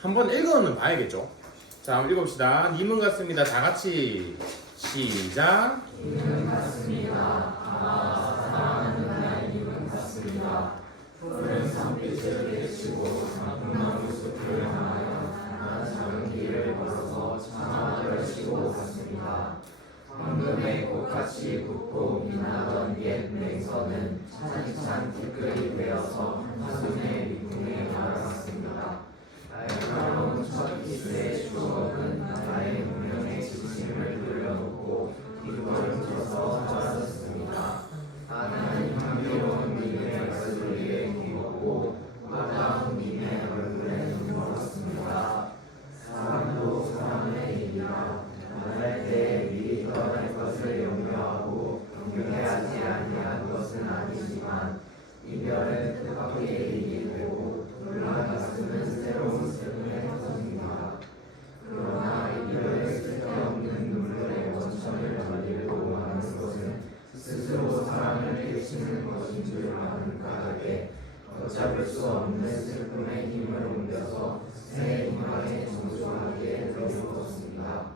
한번 읽어는 봐야겠죠. 자, 한번 읽어봅시다. 님은 같습니다. 다 같이 시작. 님은 같습니다. 아마 사랑하는 나의 님은 같습니다. 푸른 산빛을 비추고 상큼한 숲을 향하여 난 작은 길을 걸어서 창하를 쉬고 갔습니다. 황금의 꽃같이 굽고 빛나던 옛 맹서는 차디찬 티끌이 되어서 한숨의 미풍에 날아갔습니다. 날카로운 첫 키스의 추억은 나의 운명의 지침을 돌려놓고 뒷걸음쳐서 사라졌습니다. 나는 향기로운 님의 말소리에 귀엽고 화려한 님의 얼굴에 눈물었습니다. 사랑도 사랑의 일이라 만날 때 미리 떠날 것을 염려하고 경계하지 아니한 것은 아니지만 이별은 뜻밖의 일이 되고 놀란 가슴은 새로운 슬픔에 터집니다. 그러나 이별의 쓸데없는 눈물의 원천을 달리고 하는 것은 스스로 사랑을 깨치는 것인 줄 아는 까닭에 걷잡을 수 없는 슬픔의 힘을 옮겨서 새 희망에 정조하기에 들어섰습니다.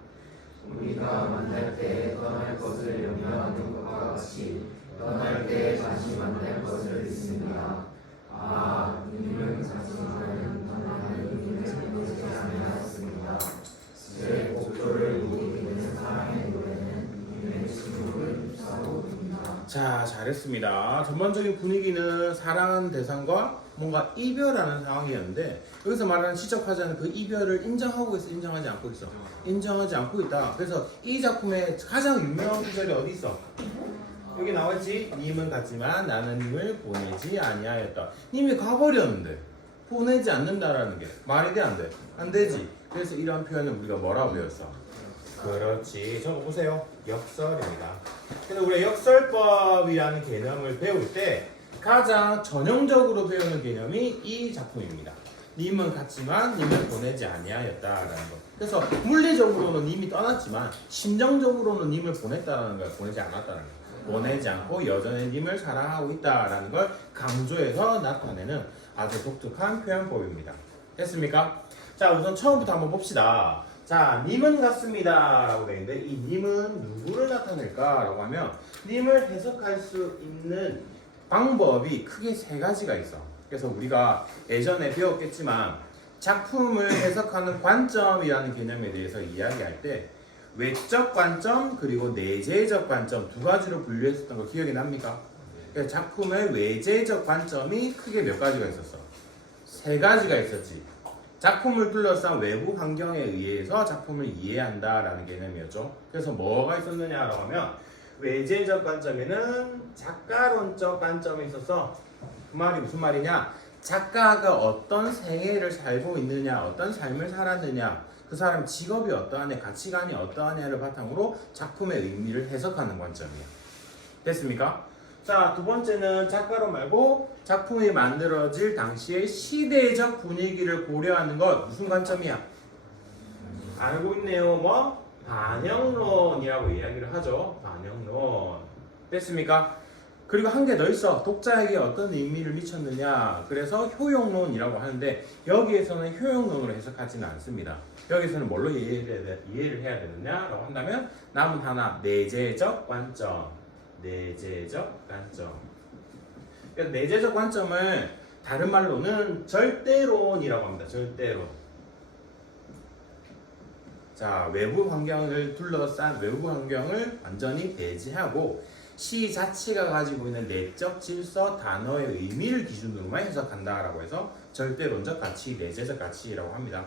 우리가 만날 때 떠날 것을 염려하는 것과 같이 떠날 때 다시 만날 것을 믿습니다. 아, 님은 같지만은 나는 님을 보지 않았습니다. 제 목표를 이루는 사랑의 노래는 님의 친구를 입사로 듭니다. 자, 잘했습니다. 전반적인 분위기는 사랑하는 대상과 뭔가 이별하는 상황이었는데 여기서 말하는 지적하자는 그 이별을 인정하고 있어, 인정하지 않고 있어? 인정하지 않고 있다. 그래서 이 작품의 가장 유명한 구절이 어디 있어? 여기 나왔지? 님은 갔지만 나는 님을 보내지 아니하였다. 님이 가버렸는데 보내지 않는다라는 게 말이 돼, 안 돼? 안 되지. 그래서 이런 표현을 우리가 뭐라고 배웠어? 그렇지. 저거 보세요. 역설입니다. 그래서 우리가 역설법이라는 개념을 배울 때 가장 전형적으로 배우는 개념이 이 작품입니다. 님은 갔지만 님을 보내지 아니하였다라는 거. 그래서 물리적으로는 님이 떠났지만 심정적으로는 님을 보냈다라는 걸 보내지 않았다는 거. 보내지 않고 여전히 님을 사랑하고 있다라는 걸 강조해서 나타내는 아주 독특한 표현법입니다. 됐습니까? 자, 우선 처음부터 한번 봅시다. 자, 님은 같습니다 라고 되어 있는데 이 님은 누구를 나타낼까 라고 하면 님을 해석할 수 있는 방법이 크게 세 가지가 있어. 그래서 우리가 예전에 배웠겠지만 작품을 해석하는 관점이라는 개념에 대해서 이야기할 때 외적 관점 그리고 내재적 관점 두 가지로 분류했었던 거 기억이 납니까? 그래서 작품의 외재적 관점이 크게 몇 가지가 있었어? 세 가지가 있었지. 작품을 둘러싼 외부 환경에 의해서 작품을 이해한다라는 개념이었죠. 그래서 뭐가 있었느냐라고 하면 외재적 관점에는 작가론적 관점이 있어서 그 말이 무슨 말이냐? 작가가 어떤 생애를 살고 있느냐, 어떤 삶을 살았느냐, 그 사람 직업이 어떠하냐, 가치관이 어떠하냐를 바탕으로 작품의 의미를 해석하는 관점이에요. 됐습니까? 자, 두 번째는 작가로 말고 작품이 만들어질 당시의 시대적 분위기를 고려하는 것. 무슨 관점이야? 알고 있네요. 뭐? 반영론이라고 이야기를 하죠. 반영론. 됐습니까? 그리고 한 개 더 있어. 독자에게 어떤 의미를 미쳤느냐. 그래서 효용론이라고 하는데 여기에서는 효용론으로 해석하지는 않습니다. 여기서는 뭘로 이해를 해야 되느냐라고 한다면 남은 하나, 내재적 관점. 내재적 관점. 그래서 내재적 관점을 다른 말로는 절대론이라고 합니다. 절대론. 자, 외부 환경을 둘러싼 외부 환경을 완전히 배제하고 시 자체가 가지고 있는 내적 질서, 단어의 의미를 기준으로만 해석한다라고 해서 절대론적 가치, 내재적 가치라고 합니다.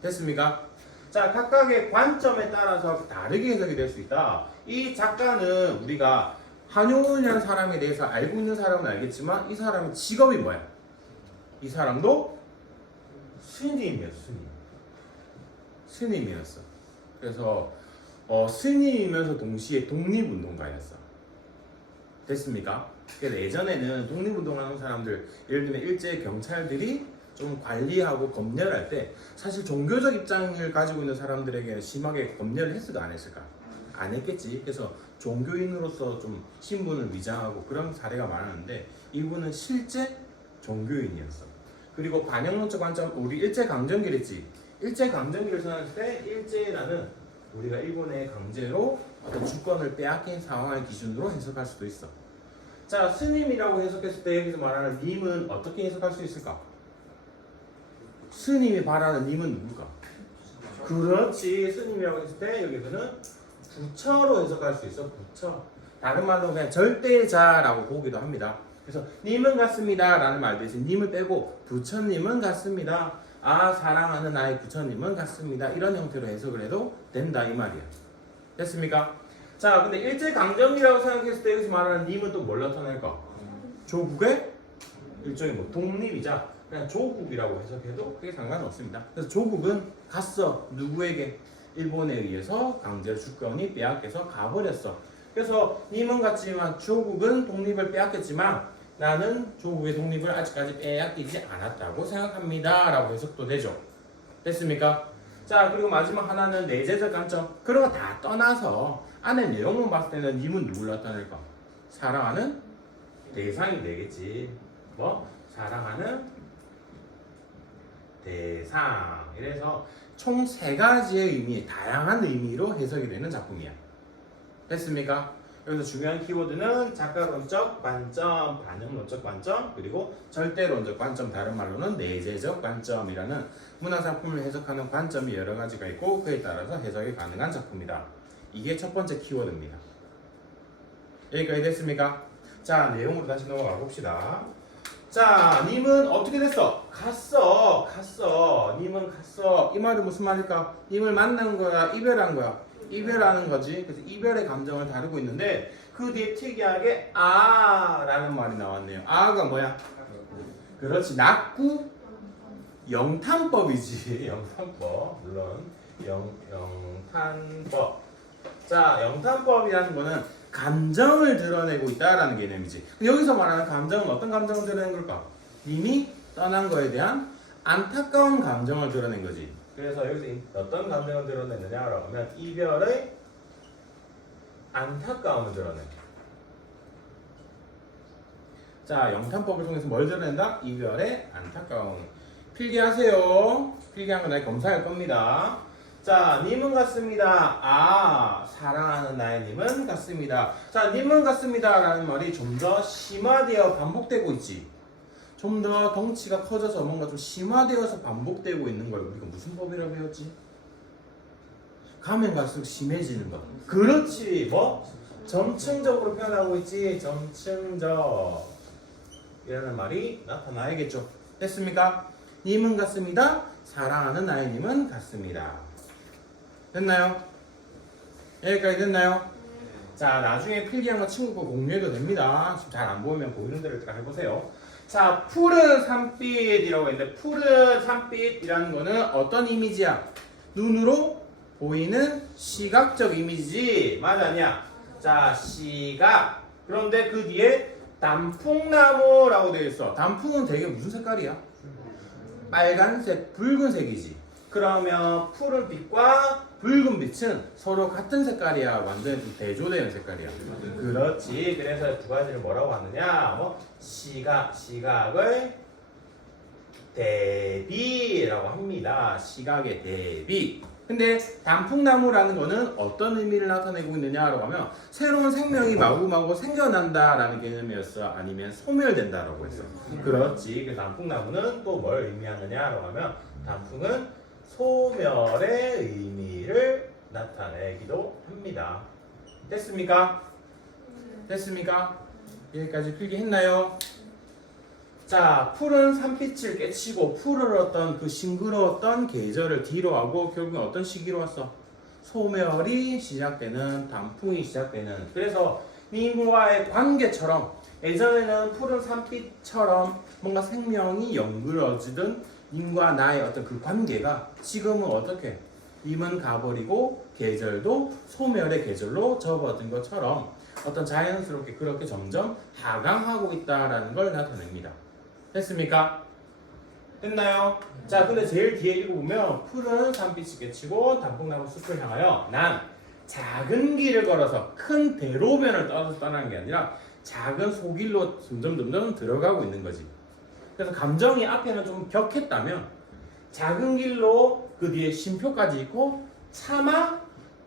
됐습니까? 자, 각각의 관점에 따라서 다르게 해석이 될 수 있다. 이 작가는 우리가 한용운이라는 사람에 대해서 알고 있는 사람은 알겠지만 이 사람의 직업이 뭐야? 이 사람도 스님이었어. 스님이었어. 그래서 스님이면서 동시에 독립운동가였어. 됐습니까? 그래서 예전에는 독립운동하는 사람들, 예를 들면 일제 경찰들이 좀 관리하고 검열할 때 사실 종교적 입장을 가지고 있는 사람들에게 심하게 검열을 했을까 안 했을까? 안 했겠지. 그래서 종교인으로서 좀 신분을 위장하고 그런 사례가 많았는데 이분은 실제 종교인이었어. 그리고 반영론적 관점, 우리 일제강점기를 했지. 일제강점기를 선언했을 때 일제라는 우리가 일본의 강제로 어떤 주권을 빼앗긴 상황을 기준으로 해석할 수도 있어. 자, 스님이라고 해석했을 때 여기서 말하는 님은 어떻게 해석할 수 있을까? 스님이 말하는 님은 누굴까? 그렇지. 스님이라고 했을 때 여기서는 부처로 해석할 수 있어. 부처. 다른 말로 그냥 절대자라고 보기도 합니다. 그래서 님은 같습니다 라는 말 대신 님을 빼고 부처님은 같습니다. 아, 사랑하는 나의 부처님은 같습니다. 이런 형태로 해석을 해도 된다 이 말이야. 됐습니까? 자, 근데 일제강점기라고 생각했을 때 여기서 말하는 님은 또 뭘 나타낼까? 조국의 일종의 뭐 독립이자 그냥 조국이라고 해석해도 크게 상관없습니다. 그래서 조국은 갔어. 누구에게? 일본에 의해서 강제로 주권이 빼앗겨서 가버렸어. 그래서 님은 같지만 조국은 독립을 빼앗겼지만 나는 조국의 독립을 아직까지 빼앗기지 않았다고 생각합니다 라고 해석도 되죠. 됐습니까? 자, 그리고 마지막 하나는 내재적 관점. 그런 거 다 떠나서 안에 내용만 봤을 때는 님은 누굴 나타낼까? 사랑하는 대상이 되겠지. 뭐? 사랑하는 대상. 이래서 총 3가지의 의미, 다양한 의미로 해석이 되는 작품이야. 됐습니까? 여기서 중요한 키워드는 작가론적 관점, 반영론적 관점, 그리고 절대론적 관점, 다른 말로는 내재적 관점이라는 문화작품을 해석하는 관점이 여러 가지가 있고 그에 따라서 해석이 가능한 작품이다. 이게 첫 번째 키워드입니다. 여기까지 됐습니까? 자, 내용으로 다시 넘어가 봅시다. 자, 님은 어떻게 됐어? 갔어. 님은 갔어. 이 말은 무슨 말일까? 님을 만난 거야? 이별한 거야? 이별하는 거지. 그래서 이별의 감정을 다루고 있는데 그 뒤에 특이하게 라는 말이 나왔네요. 아가 뭐야? 그렇지. 낙구 영탄법이지. 영탄법. 물론 영탄법. 자, 영탄법이라는 거는 감정을 드러내고 있다라는 개념이지. 여기서 말하는 감정은 어떤 감정을 드러낸 걸까? 님이 떠난 거에 대한 안타까운 감정을 드러낸 거지. 그래서 여기서 어떤 감정을 드러냈느냐라고 하면 이별의 안타까움을 드러내. 자, 영탄법을 통해서 뭘 드러낸다? 이별의 안타까움. 필기하세요. 필기한 거 나중에 검사할 겁니다. 자, 님은 같습니다. 사랑하는 나의 님은 같습니다. 자, 님은 같습니다 라는 말이 좀 더 심화되어 반복되고 있지. 좀 더 덩치가 커져서 뭔가 좀 심화되어서 반복되고 있는 걸 우리가 무슨 법이라고 배웠지? 가면 갈수록 심해지는 거. 그렇지. 뭐? 점층적으로 표현하고 있지. 점층적 이라는 말이 나타나야겠죠. 됐습니까? 님은 같습니다. 사랑하는 나의 님은 같습니다. 됐나요? 여기까지 됐나요? 자, 나중에 필기한 거 친구가 공유해도 됩니다. 지금 잘 안 보이면 보이는 대로 잘 해보세요. 자, 푸른 산빛이라고 했는데 푸른 산빛이라는 거는 어떤 이미지야? 눈으로 보이는 시각적 이미지지. 맞아 아니야? 자, 시각. 그런데 그 뒤에 단풍나무라고 되어 있어. 단풍은 되게 무슨 색깔이야? 빨간색, 붉은색이지. 그러면 푸른 빛과 붉은 빛은 서로 같은 색깔이야? 완전 대조되는 색깔이야? 그렇지. 그래서 두 가지를 뭐라고 하느냐? 시각을 대비라고 합니다. 시각의 대비. 근데 단풍나무라는 거는 어떤 의미를 나타내고 있느냐라고 하면 새로운 생명이 마구마구 생겨난다라는 개념이었어? 아니면 소멸된다라고 했어? 그렇지. 그래서 단풍나무는 또 뭘 의미하느냐라고 하면 단풍은 소멸의 의미를 나타내기도 합니다. 됐습니까? 됐습니까? 여기까지 필기했나요? 자, 푸른 산빛을 깨치고 푸르렀던 그 싱그러웠던 계절을 뒤로 하고 결국엔 어떤 시기로 왔어? 소멸이 시작되는, 단풍이 시작되는. 그래서 님과의 관계처럼 예전에는 푸른 산빛처럼 뭔가 생명이 연그러지던 님과 나의 어떤 그 관계가 지금은 어떻게? 님은 가버리고 계절도 소멸의 계절로 접어든 것처럼 어떤 자연스럽게 그렇게 점점 하강하고 있다라는 걸 나타냅니다. 됐습니까? 됐나요? 자, 근데 제일 뒤에 읽어보면 푸른 산빛이 깨치고 단풍나무 숲을 향하여 난 작은 길을 걸어서 큰 대로변을 떠나는 게 아니라 작은 소길로 점점 들어가고 있는 거지. 그래서 감정이 앞에는 좀 격했다면 작은 길로 그 뒤에 쉼표까지 있고 차마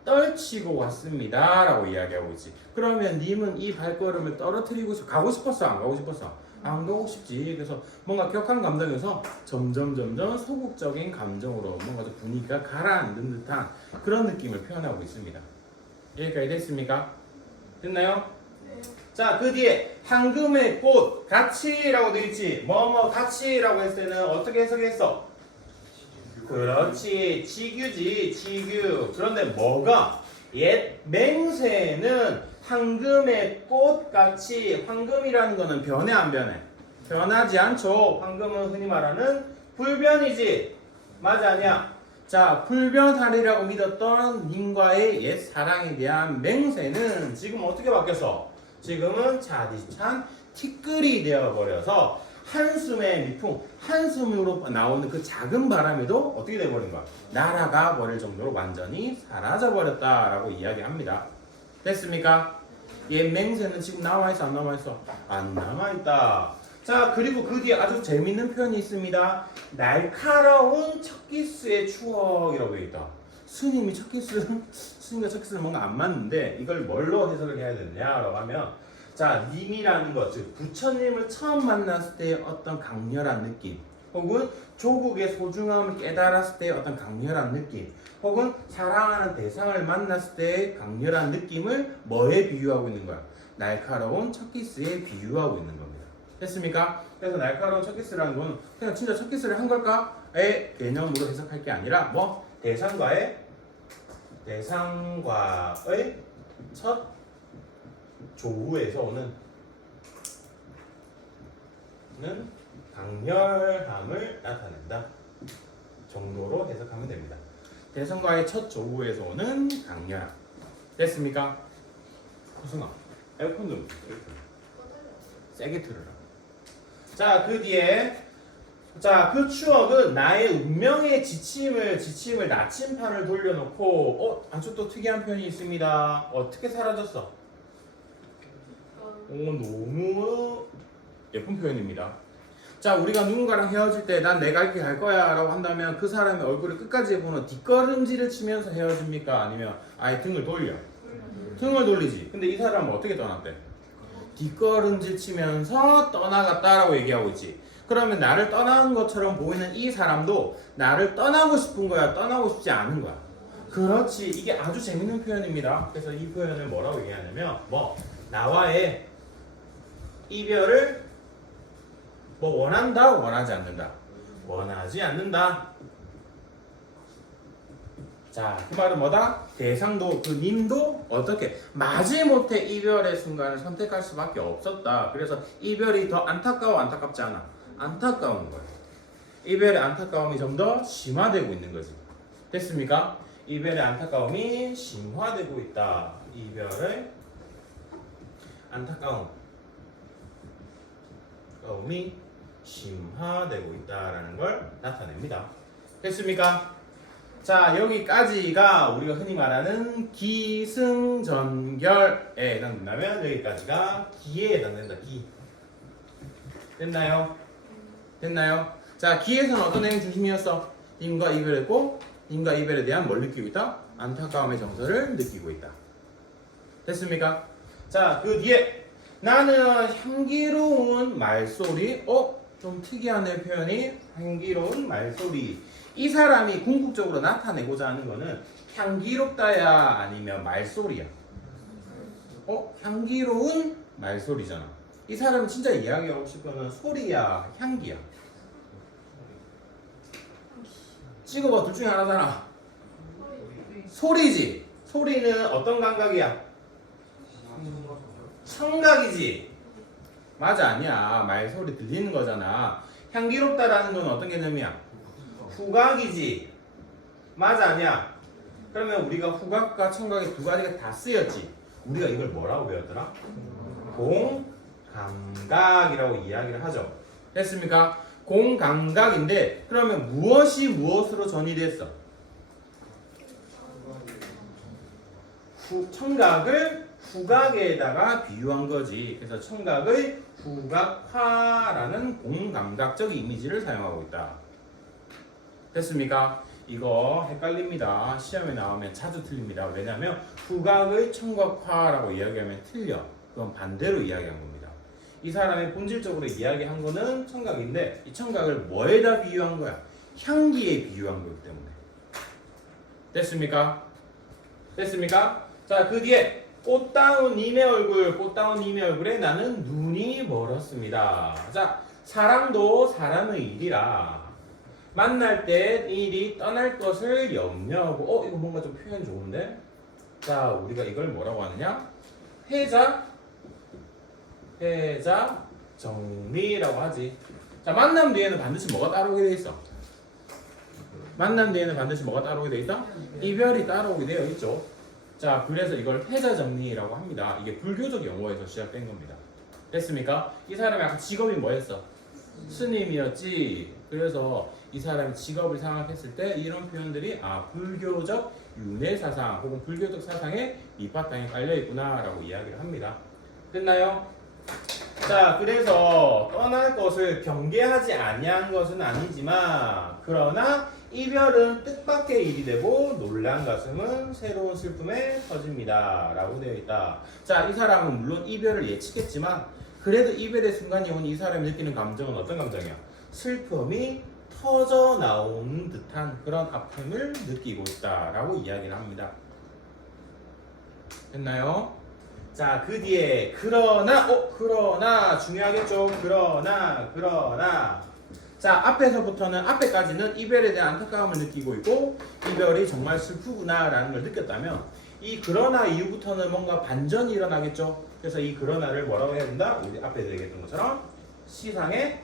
떨치고 왔습니다 라고 이야기하고 있지. 그러면 님은 이 발걸음을 떨어뜨리고 가고 싶었어? 안 가고 싶었어? 안 가고 싶지. 그래서 뭔가 격한 감정에서 점점 소극적인 감정으로 뭔가 좀 분위기가 가라앉는 듯한 그런 느낌을 표현하고 있습니다. 여기까지 됐습니까? 됐나요? 자, 그 뒤에 황금의 꽃 같이라고 되어 있지. 뭐뭐 같이라고 했을 때는 어떻게 해석했어? 그렇지, 지규지, 지규. 그런데 뭐가? 옛 맹세는 황금의 꽃같이. 황금이라는 거는 변해 안 변해? 변하지 않죠. 황금은 흔히 말하는 불변이지. 맞아 아니야? 자, 불변하리라고 믿었던 님과의 옛 사랑에 대한 맹세는 지금 어떻게 바뀌었어? 지금은 차디찬 티끌이 되어버려서 한숨의 미풍, 한숨으로 나오는 그 작은 바람에도 어떻게 돼버린 거야? 날아가 버릴 정도로 완전히 사라져버렸다라고 이야기합니다. 됐습니까? 옛 맹세는 지금 남아있어 안 남아있어? 안 남아있다. 자, 그리고 그 뒤에 아주 재밌는 표현이 있습니다. 날카로운 첫 키스의 추억이라고 되어 있다. 스님이 첫 스님과 첫 키스는 뭔가 안 맞는데 이걸 뭘로 해석을 해야 되느냐라고 하면, 자, 님이라는 것, 즉 부처님을 처음 만났을 때의 어떤 강렬한 느낌, 혹은 조국의 소중함을 깨달았을 때의 어떤 강렬한 느낌, 혹은 사랑하는 대상을 만났을 때의 강렬한 느낌을 뭐에 비유하고 있는 거야? 날카로운 첫 키스에 비유하고 있는 겁니다. 됐습니까? 그래서 날카로운 첫 키스라는 건 그냥 진짜 첫 키스를 한 걸까의 개념으로 해석할 게 아니라 뭐 대상과의 첫 조우에서 오는 강렬함을 나타낸다 정도로 해석하면 됩니다. 대상과의 첫 조우에서 오는 강렬함. 됐습니까? 호승아, 에어컨 좀 세게 틀어라. 자, 그 뒤에, 자, 그 추억은 나의 운명의 지침을 나침판을 돌려놓고, 아주 또 특이한 표현이 있습니다. 어떻게 사라졌어? 너무 예쁜 표현입니다. 자, 우리가 누군가랑 헤어질 때 난 내가 이렇게 갈 거야 라고 한다면 그 사람의 얼굴을 끝까지 보는 뒷걸음질을 치면서 헤어집니까? 아니면 아예 등을 돌려? 등을 돌리지. 근데 이 사람은 어떻게 떠났대? 뒷걸음질 치면서 떠나갔다라고 얘기하고 있지. 그러면 나를 떠나는 것처럼 보이는 이 사람도 나를 떠나고 싶은 거야? 떠나고 싶지 않은 거야? 그렇지. 이게 아주 재밌는 표현입니다. 그래서 이 표현을 뭐라고 얘기하냐면 나와의 이별을 원한다? 원하지 않는다? 원하지 않는다. 자, 그 말은 뭐다? 대상도 그 님도 어떻게 마지못해 이별의 순간을 선택할 수밖에 없었다. 그래서 이별이 더 안타까워 안타깝지 않아? 안타까운 거예요. 이별의 안타까움이 좀 더 심화되고 있는 거지. 됐습니까? 이별의 안타까움이 심화되고 있다. 이별의 안타까움이 심화되고 있다라는 걸 나타냅니다. 됐습니까? 자, 여기까지가 우리가 흔히 말하는 기승전결에 해당된다면 여기까지가 기에 해당된다. 기. 됐나요? 됐나요? 자, 기에서는 어떤 내용 중심이었어? 님과 이별했고 님과 이별에 대한 뭘 느끼고 있다? 안타까움의 정서를 느끼고 있다. 됐습니까? 자, 그 뒤에 나는 향기로운 말소리. 좀 특이하네 표현이. 향기로운 말소리. 이 사람이 궁극적으로 나타내고자 하는 거는 향기롭다야 아니면 말소리야? 향기로운 말소리잖아. 이 사람은 진짜 이야기하고 싶은 거는 소리야, 향기야? 찍어봐. 둘 중에 하나잖아. 소리지. 소리는 어떤 감각이야? 청각이지. 맞아 아니야. 말소리 들리는 거잖아. 향기롭다라는 건 어떤 개념이야? 후각이지. 맞아 아니야? 그러면 우리가 후각과 청각의 두 가지가 다 쓰였지. 우리가 이걸 뭐라고 배웠더라? 공감각이라고 이야기를 하죠. 됐습니까? 공감각인데 그러면 무엇이 무엇으로 전이됐어? 청각을 후각에다가 비유한 거지. 그래서 청각의 후각화라는 공감각적 이미지를 사용하고 있다. 됐습니까? 이거 헷갈립니다. 시험에 나오면 자주 틀립니다. 왜냐하면 후각의 청각화라고 이야기하면 틀려. 그건 반대로 이야기한 겁니다. 이 사람이 본질적으로 이야기한 거는 청각인데 이 청각을 뭐에다 비유한 거야? 향기에 비유한 거기 때문에. 됐습니까? 됐습니까? 자, 그 뒤에 꽃다운님의 얼굴에 나는 눈이 멀었습니다. 자, 사랑도 사람의 일이라. 만날 때 일이 떠날 것을 염려하고 이거 뭔가 좀 표현 좋은데? 자, 우리가 이걸 뭐라고 하느냐? 회자 정리라고 하지. 자, 만남 뒤에는 반드시 뭐가 따라오게 돼 있어? 만남 뒤에는 반드시 뭐가 따라오게 돼 있다? 이별이 따라오게 되어 있죠. 자, 그래서 이걸 회자 정리라고 합니다. 이게 불교적 용어에서 시작된 겁니다. 됐습니까? 이 사람이 아까 직업이 뭐였어? 스님이었지. 그래서 이 사람이 직업을 생각했을 때 이런 표현들이 불교적 윤회 사상 혹은 불교적 사상에 밑바탕에 깔려 있구나라고 이야기를 합니다. 됐나요? 자, 그래서 떠날 것을 경계하지 아니한 것은 아니지만 그러나 이별은 뜻밖의 일이 되고 놀란 가슴은 새로운 슬픔에 터집니다 라고 되어 있다. 자, 이 사람은 물론 이별을 예측했지만 그래도 이별의 순간이 온 이 사람이 느끼는 감정은 어떤 감정이야? 슬픔이 터져 나오는 듯한 그런 아픔을 느끼고 있다라고 이야기를 합니다. 됐나요? 자, 그 뒤에 그러나 중요하겠죠. 그러나 자, 앞에까지는 이별에 대한 안타까움을 느끼고 있고 이별이 정말 슬프구나라는 걸 느꼈다면 이 그러나 이후부터는 뭔가 반전이 일어나겠죠. 그래서 이 그러나를 뭐라고 해야 된다? 우리 앞에 얘기했던 것처럼 시상의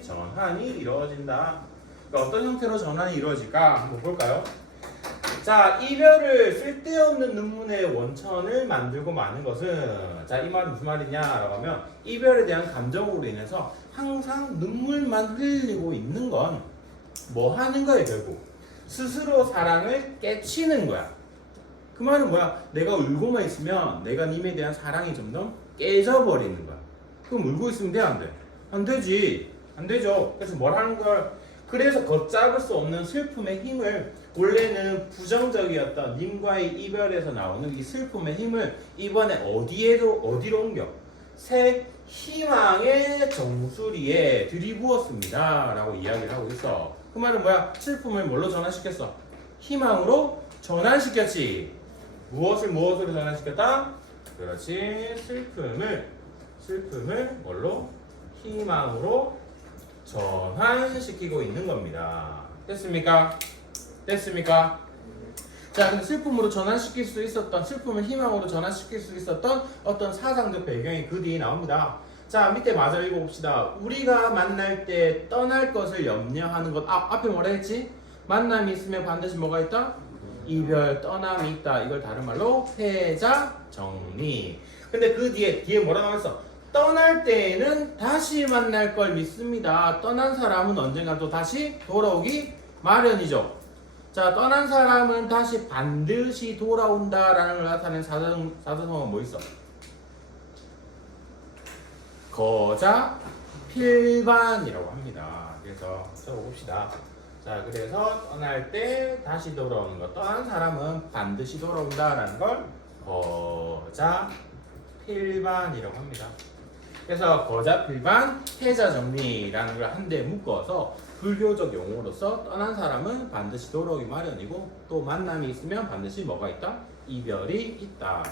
전환이 이루어진다. 그러니까 어떤 형태로 전환이 이루어질까? 한번 볼까요? 자, 이별을 쓸데없는 눈물의 원천을 만들고 마는 것은 자, 이 말은 무슨 말이냐라고 하면 이별에 대한 감정으로 인해서 항상 눈물만 흘리고 있는 건 뭐 하는 거예요? 결국 스스로 사랑을 깨치는 거야. 그 말은 뭐야? 내가 울고만 있으면 내가 님에 대한 사랑이 점점 깨져버리는 거야. 그럼 울고 있으면 돼? 안 돼? 안 되지. 안 되죠. 그래서 뭘 하는 걸? 그래서 걷잡을 수 없는 슬픔의 힘을 원래는 부정적이었던 님과의 이별에서 나오는 이 슬픔의 힘을 이번에 어디로 옮겨? 새 희망의 정수리에 들이부었습니다 라고 이야기를 하고 있어. 그 말은 뭐야? 슬픔을 뭘로 전환시켰어? 희망으로 전환시켰지. 무엇으로 전환시켰다? 그렇지. 슬픔을 뭘로? 희망으로 전환시키고 있는 겁니다. 됐습니까? 자, 근데 슬픔을 희망으로 전환시킬 수 있었던 어떤 사상적 배경이 그 뒤에 나옵니다. 자, 밑에 마저 읽어봅시다. 우리가 만날 때 떠날 것을 염려하는 것. 앞에 뭐라 했지? 만남이 있으면 반드시 뭐가 있다? 이별, 떠남이 있다. 이걸 다른 말로 회자, 정리. 근데 그 뒤에 뭐라 나왔어? 떠날 때에는 다시 만날 걸 믿습니다. 떠난 사람은 언젠가 또 다시 돌아오기 마련이죠. 자, 떠난 사람은 다시 반드시 돌아온다라는 걸 나타낸 사자성어는 뭐 있어? 거자 필반이라고 합니다. 그래서 써봅시다. 자, 그래서 떠날 때 다시 돌아오는 것, 떠난 사람은 반드시 돌아온다라는 걸 거자 필반이라고 합니다. 그래서 거자 필반 해자 정리라는 걸 한데 묶어서 불교적 용어로서 떠난 사람은 반드시 돌아오기 마련이고 또 만남이 있으면 반드시 뭐가 있다? 이별이 있다.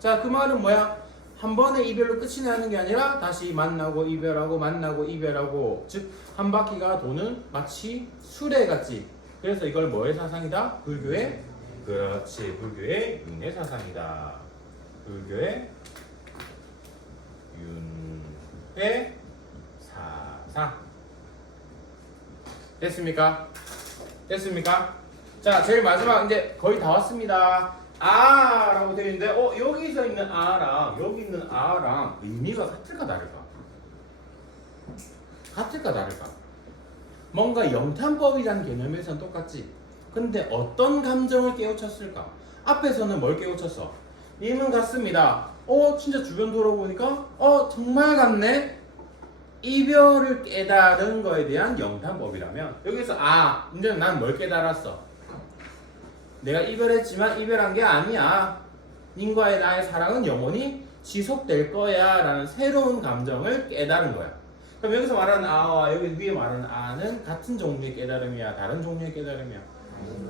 자, 그 말은 뭐야? 한 번의 이별로 끝이 나는 게 아니라 다시 만나고 이별하고 즉 한 바퀴가 도는 마치 수레같이. 그래서 이걸 뭐의 사상이다? 불교의 윤회 사상이다. 불교의 윤회 사상. 됐습니까? 자, 제일 마지막 이제 거의 다 왔습니다. 라고 되어 있는데 여기서 있는 여기 있는 아랑 의미가 같을까 다를까? 뭔가 영탄법이라는 개념에서는 똑같지. 근데 어떤 감정을 깨우쳤을까? 앞에서는 뭘 깨우쳤어? 님은 같습니다. 진짜 주변 돌아보니까 정말 같네. 이별을 깨달은 거에 대한 영탄법이라면 여기서 문제는 난 뭘 깨달았어? 내가 이별했지만 이별한 게 아니야. 님과의 나의 사랑은 영원히 지속될 거야 라는 새로운 감정을 깨달은 거야. 그럼 여기서 말하는 아와 여기 위에 말하는 아는 같은 종류의 깨달음이야? 다른 종류의 깨달음이야?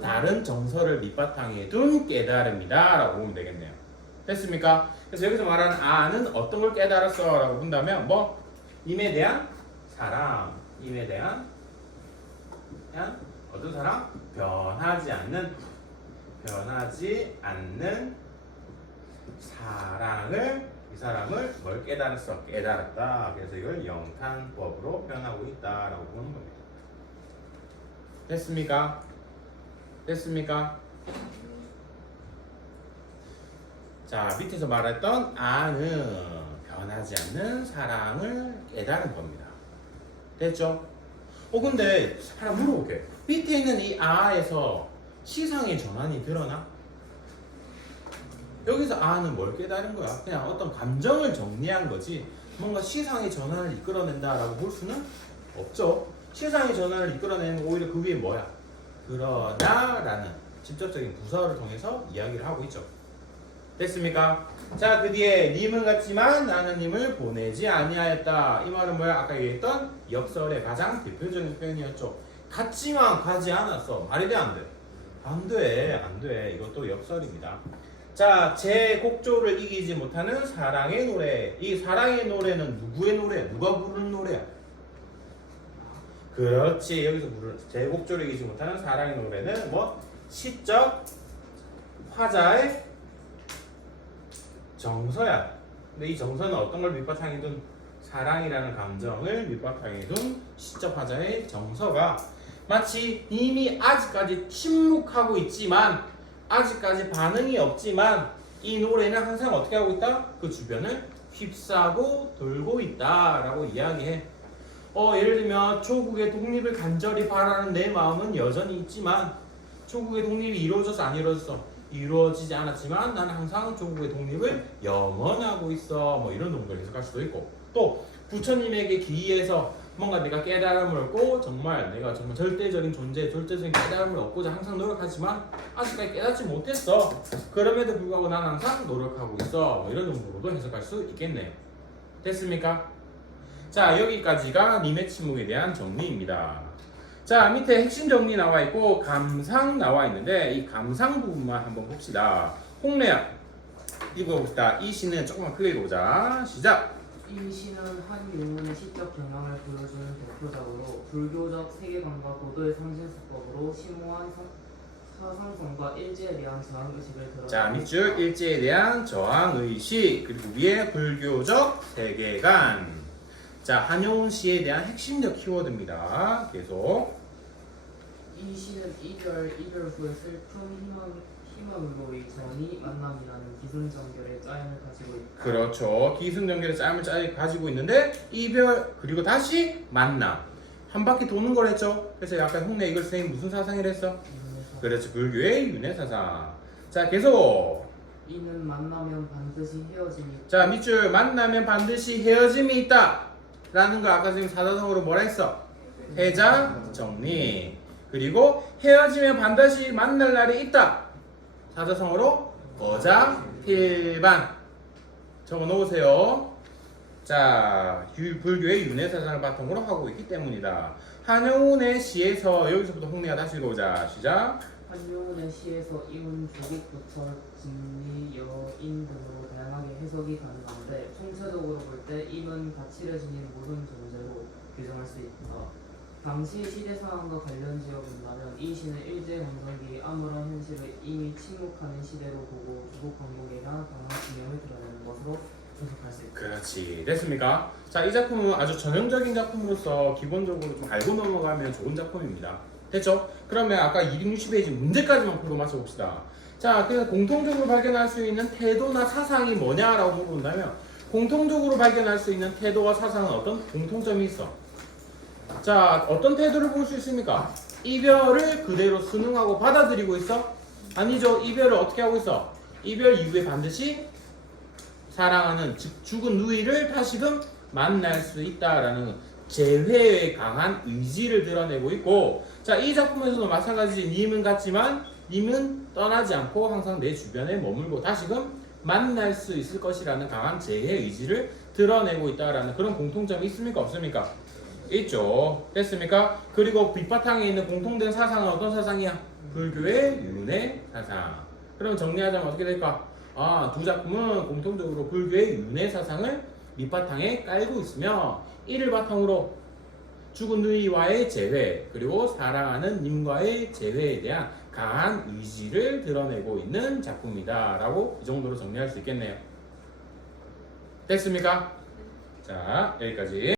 다른 정서를 밑바탕에 둔 깨달음이다 라고 보면 되겠네요. 됐습니까? 그래서 여기서 말하는 아는 어떤 걸 깨달았어 라고 본다면 님에 대한 사랑, 님에 대한 그냥 어떤 사랑? 변하지 않는 사랑을 이 사람을 뭘 깨달았어? 깨달았다. 그래서 이걸 영탄법으로 표현하고 있다라고 보는 겁니다. 됐습니까? 자, 밑에서 말했던 아는 변하지 않는 사랑을 깨달은 겁니다. 됐죠? 근데 하나 물어볼게. 밑에 있는 이 아에서 시상의 전환이 드러나? 여기서 아는 뭘 깨달은 거야? 그냥 어떤 감정을 정리한 거지 뭔가 시상의 전환을 이끌어낸다라고 볼 수는 없죠. 시상의 전환을 이끌어내는 오히려 그 위에 뭐야? 그러나 라는 직접적인 부사를 통해서 이야기를 하고 있죠. 됐습니까? 자, 그 뒤에 님은 같지만 나는 님을 보내지 아니하였다. 이 말은 뭐야? 아까 얘기했던 역설의 가장 대표적인 표현이었죠. 같지만 가지 않았어. 말이 돼? 안 돼? 안 돼. 이것도 역설입니다. 자, 제 곡조를 이기지 못하는 사랑의 노래. 이 사랑의 노래는 누구의 노래야? 누가 부르는 노래야? 그렇지. 여기서 부르는 제 곡조를 이기지 못하는 사랑의 노래는 시적 화자의 정서야. 근데 이 정서는 어떤 걸 밑바탕에 둔? 사랑이라는 감정을 밑바탕에 둔 시적 화자의 정서가 마치 이미 아직까지 침묵하고 있지만 아직까지 반응이 없지만 이 노래는 항상 어떻게 하고 있다? 그 주변을 휩싸고 돌고 있다라고 이야기해. 예를 들면 조국의 독립을 간절히 바라는 내 마음은 여전히 있지만 조국의 독립이 이루어졌어 안 이루어졌어? 이루어지지 않았지만 나는 항상 조국의 독립을 염원하고 있어. 이런 정도로 해석할 수도 있고 또 부처님에게 기이해서 뭔가 내가 깨달음을 얻고 내가 정말 절대적인 존재, 절대적인 깨달음을 얻고자 항상 노력하지만 아직까지 깨닫지 못했어. 그럼에도 불구하고 난 항상 노력하고 있어. 이런 정도로도 해석할 수 있겠네요. 됐습니까? 자, 여기까지가 님의 침묵에 대한 정리입니다. 자, 밑에 핵심 정리 나와 있고 감상 나와 있는데 이 감상 부분만 한번 봅시다. 홍래야 읽어봅시다. 이 시는 조금만 크게 읽어보자. 시작! 이 시는 한 유문의 시적 경향을 보여주는 대표작으로 불교적 세계관과 도도의 상징수법으로 심오한 사상성과 일제에 대한 저항의식을 드러내고 자, 밑줄 일제에 대한 저항의식 그리고 위에 불교적 세계관. 자, 한용운 시에 대한 핵심적 키워드입니다. 계속 이 시는 이별 후의 슬픈 희망으로의 전이 만남이라는 기승전결의 짜임을 가지고 있다. 그렇죠. 기승전결의 짜임을 가지고 있는데 이별 그리고 다시 만남 한 바퀴 도는 거랬죠. 그래서 약간 홍래 이글 선생님 무슨 사상이라 했어? 그렇죠. 불교의 윤회사상. 자, 계속 이는 만나면 반드시 헤어짐이 있다. 자, 밑줄 만나면 반드시 헤어짐이 있다 라는 거 아까 선생님 사자성어로 뭐라 했어? 해자 정리. 그리고 헤어지면 반드시 만날 날이 있다. 사자성어로 어자 필반 적어 놓으세요. 자, 불교의 윤회사상을 바탕으로 하고 있기 때문이다. 한용운의 시에서 여기서부터 홍래가 다시 읽어보자. 시작. 한용운의 시에서 이문, 조국, 부처, 진리, 여인 등으로 다양하게 해석이 가능한데 총체적으로 볼 때 임은 가치를 지닌 모든 존재로 규정할 수 있다. 당시 시대 상황과 관련지어 본다면 이 시는 일제 강점기 아무런 현실을 이미 침묵하는 시대로 보고 조국 광복에 대한 강한 기념을 드러내는 것으로 해석할 수 있다. 그렇지. 됐습니까? 자, 이 작품은 아주 전형적인 작품으로서 기본적으로 좀 알고 넘어가면 좋은 작품입니다. 됐죠? 그러면 아까 260페이지 문제까지만 풀어 맞춰봅시다. 자, 그래서 공통적으로 발견할 수 있는 태도나 사상이 뭐냐라고 물어본다면 공통적으로 발견할 수 있는 태도와 사상은 어떤 공통점이 있어? 자, 어떤 태도를 볼 수 있습니까? 이별을 그대로 순응하고 받아들이고 있어? 아니죠. 이별을 어떻게 하고 있어? 이별 이후에 반드시 사랑하는 즉 죽은 누이를 다시금 만날 수 있다라는 재회에 강한 의지를 드러내고 있고, 자, 이 작품에서도 마찬가지지. 님은 같지만 님은 떠나지 않고 항상 내 주변에 머물고 다시금 만날 수 있을 것이라는 강한 재회 의지를 드러내고 있다라는 그런 공통점이 있습니까? 없습니까? 있죠. 됐습니까? 그리고 밑바탕에 있는 공통된 사상은 어떤 사상이야? 불교의 윤회 사상. 그럼 정리하자면 어떻게 될까? 두 작품은 공통적으로 불교의 윤회 사상을 밑바탕에 깔고 있으며, 이를 바탕으로 죽은 누이와의 재회, 그리고 사랑하는 님과의 재회에 대한 강한 의지를 드러내고 있는 작품이다 라고 이 정도로 정리할 수 있겠네요. 됐습니까? 자, 여기까지.